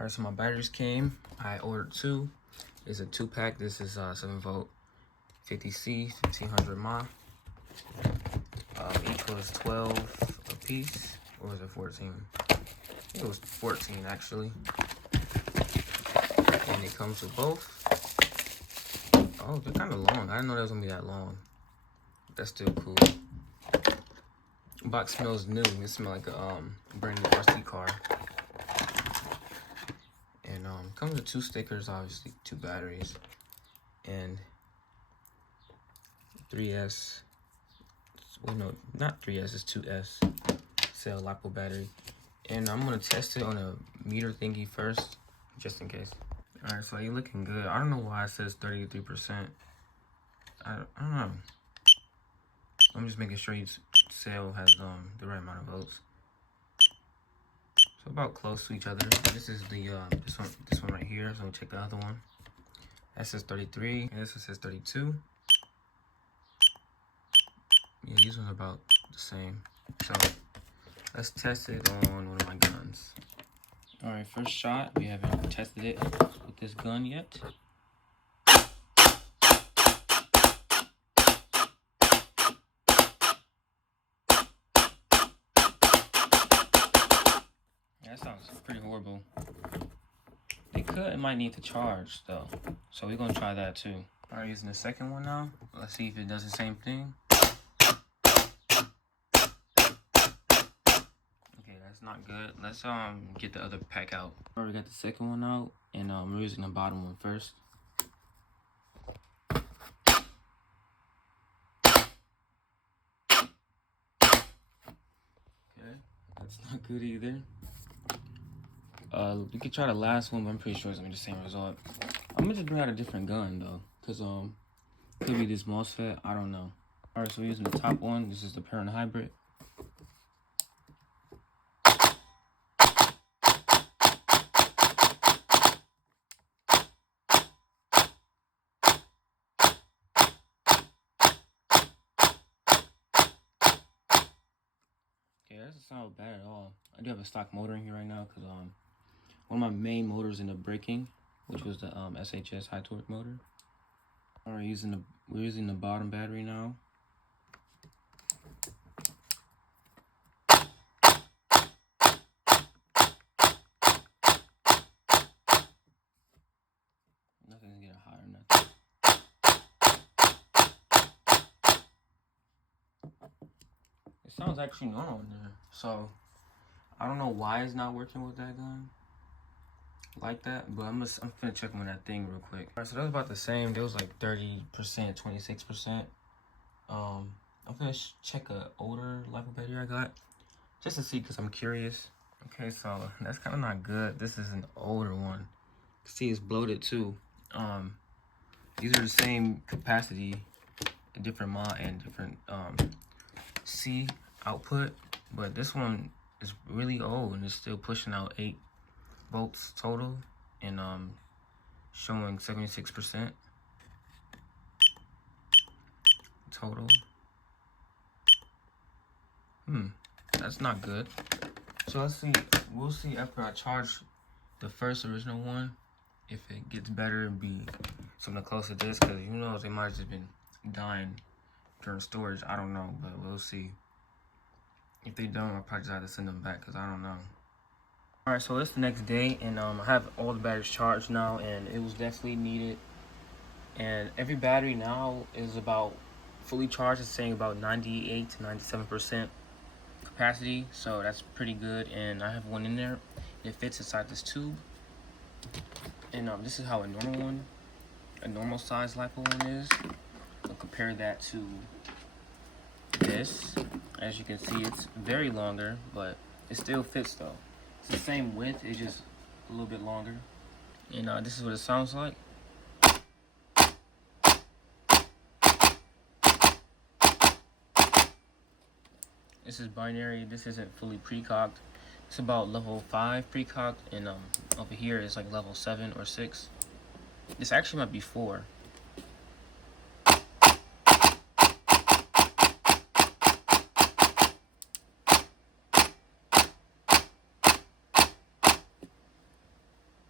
Alright, so my batteries came. I ordered two. It's a 2-pack. This is 7-volt 50C 1500 mAh. Each was 12 a piece, or was it 14? I think it was 14 actually. And it comes with both. Oh, they're kind of long. I didn't know they was gonna be that long. That's still cool. The box smells new. It smells like a brand new RC car. And comes with 2 stickers, obviously 2 batteries, and 3S. Well, no, not 3S. It's 2S cell LiPo battery. And I'm gonna test it on a meter thingy first, just in case. All right, so you're looking good. I don't know why it says 33%. I don't know. I'm just making sure each cell has the right amount of volts. So about close to each other. This is the this one right here. So we'll check the other one. That says 33. And this one says 32. Yeah, these ones are about the same. So let's test it on one of my guns. All right, first shot. We haven't tested it with this gun yet. That sounds pretty horrible. It might need to charge though, so we're gonna try that too. All right, using the second one now. Let's see if it does the same thing. Okay, that's not good. Let's get the other pack out. Already got the second one out, and we're using the bottom one first. Okay, that's not good either. We could try the last one, but I'm pretty sure it's gonna be the same result. I'm gonna just bring out a different gun though, cause could be this MOSFET. I don't know. All right, so we're using the top one. This is the parent hybrid. Okay, that doesn't sound bad at all. I do have a stock motor in here right now, cause one of my main motors ended up breaking, which was the SHS high torque motor. All right, we're using the bottom battery now. Nothing's getting hot or nothing. It sounds actually normal in there, so I don't know why it's not working with that gun like that, but I'm finna check on that thing real quick. All right, so that was about the same. There was like 30%, 26%. I'm gonna check a older LiPo battery I got just to see, because I'm curious. Okay, so that's kind of not good. This is an older one. See, it's bloated too. These are the same capacity, different mAh and different C output, but this one is really old and it's still pushing out 8 volts total, and showing 76% total. That's not good. So let's see. We'll see after I charge the first original one if it gets better and be something close to this, because who knows, they might have just been dying during storage. I don't know, but we'll see. If they don't, I'll probably just have to send them back, because I don't know. All right, so it's the next day, and I have all the batteries charged now, and it was definitely needed. And every battery now is about fully charged. It's saying about 98 to 97% capacity, so that's pretty good. And I have one in there. It fits inside this tube. And this is how a normal size LiPo one is. I'll compare that to this. As you can see, it's very longer, but it still fits though. It's the same width, it's just a little bit longer. And this is what it sounds like. This is binary. This isn't fully precocked. It's about level 5 precocked, and over here is like level 7 or 6. This actually might be 4.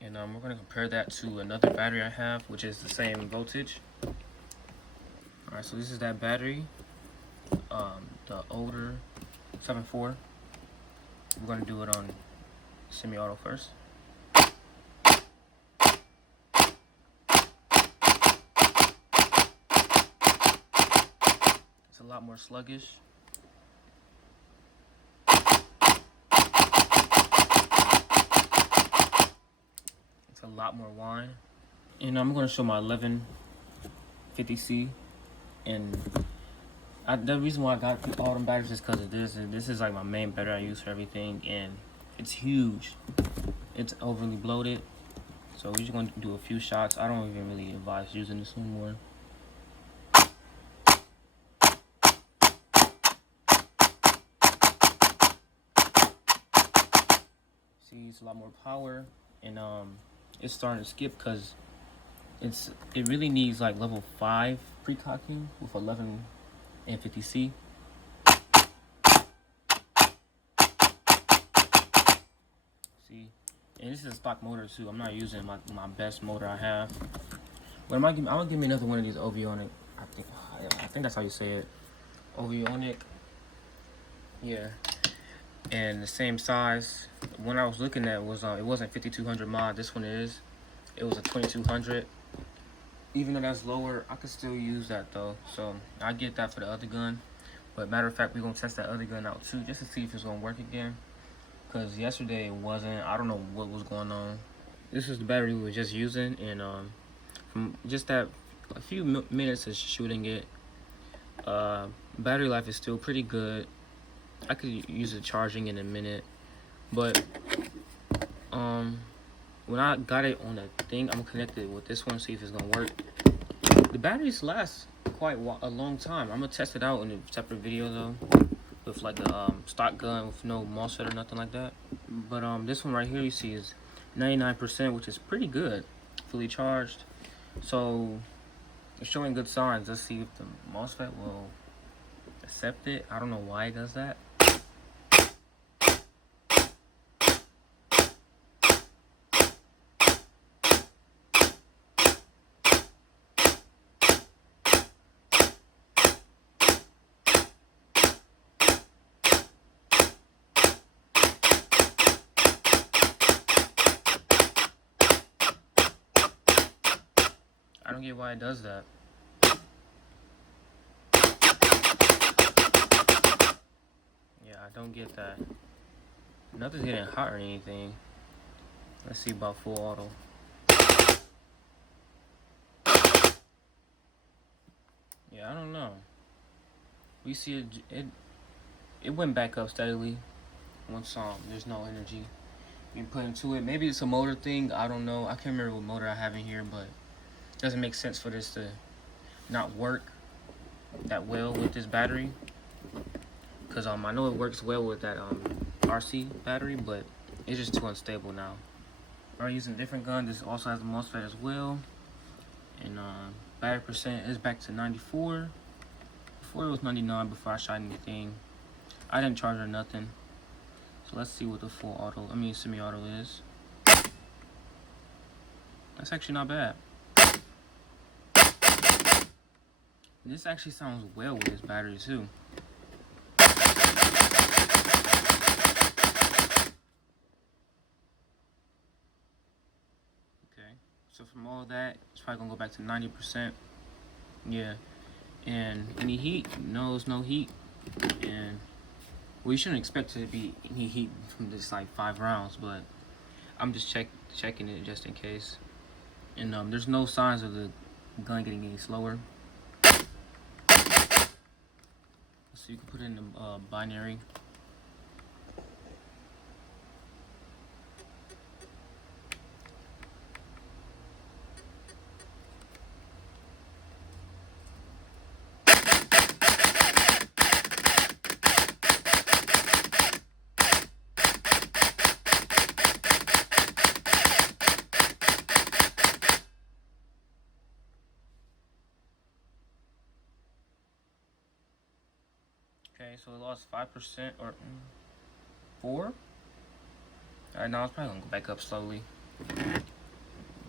And we're going to compare that to another battery I have, which is the same voltage. Alright, so this is that battery, the older 7.4. We're going to do it on semi-auto first. It's a lot more sluggish. It's a lot more whine. And I'm going to show my 1150C. And the reason why I got all them batteries is because of this. And this is like my main battery I use for everything. And it's huge. It's overly bloated. So we're just going to do a few shots. I don't even really advise using this anymore. See, it's a lot more power. And it's starting to skip because it really needs like level 5 precocking with 1150C. See, and this is a stock motor too. I'm not using my best motor I have. But I'm gonna give me another one of these Ovonic. I think that's how you say it. Ovonic. Yeah. And the same size. The one I was looking at was it wasn't 5200 mod. This one is. It was a 2200. Even though that's lower, I could still use that though. So I get that for the other gun. But matter of fact, we're gonna test that other gun out too, just to see if it's gonna work again. Cause yesterday it wasn't. I don't know what was going on. This is the battery we were just using, and from just that a few minutes of shooting it, battery life is still pretty good. I could use it charging in a minute, but when I got it on the thing, I'm gonna connect it with this one, see if it's gonna work. The batteries last quite a long time. I'm gonna test it out in a separate video though, with like a stock gun with no MOSFET or nothing like that. But this one right here you see is 99%, which is pretty good, fully charged. So it's showing good signs. Let's see if the MOSFET will accept it. I don't know why it does that. I don't get why it does that. Yeah, I don't get that. Nothing's getting hot or anything. Let's see about full auto. Yeah, I don't know. We see it went back up steadily once there's no energy being put into it. Maybe it's a motor thing. I don't know. I can't remember what motor I have in here, but it doesn't make sense for this to not work that well with this battery. Cause I know it works well with that RC battery, but it's just too unstable now. We're using a different gun. This also has the MOSFET as well, and battery percent is back to 94. Before it was 99 before I shot anything. I didn't charge or nothing. So let's see what the full auto, semi-auto is. That's actually not bad. This actually sounds well with this battery too. Okay, so from all that, it's probably gonna go back to 90%. Yeah, and any heat? No, there's no heat, and we shouldn't expect it to be any heat from this like 5 rounds, but I'm just checking it just in case. And there's no signs of the gun getting any slower. So you can put it in the binary. Okay, so it lost 5% or 4. Alright, now it's probably gonna go back up slowly.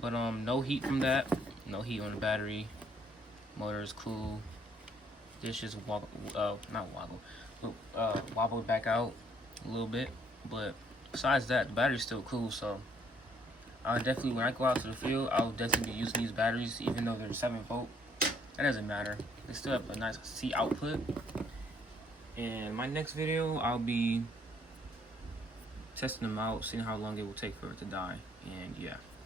But no heat from that. No heat on the battery. Motor is cool. This just wobbled back out a little bit. But besides that, the battery's still cool. So I'll definitely, when I go out to the field, I'll definitely be using these batteries, even though they're 7-volt. That doesn't matter. They still have a nice C output. In my next video, I'll be testing them out, seeing how long it will take for it to die, and yeah.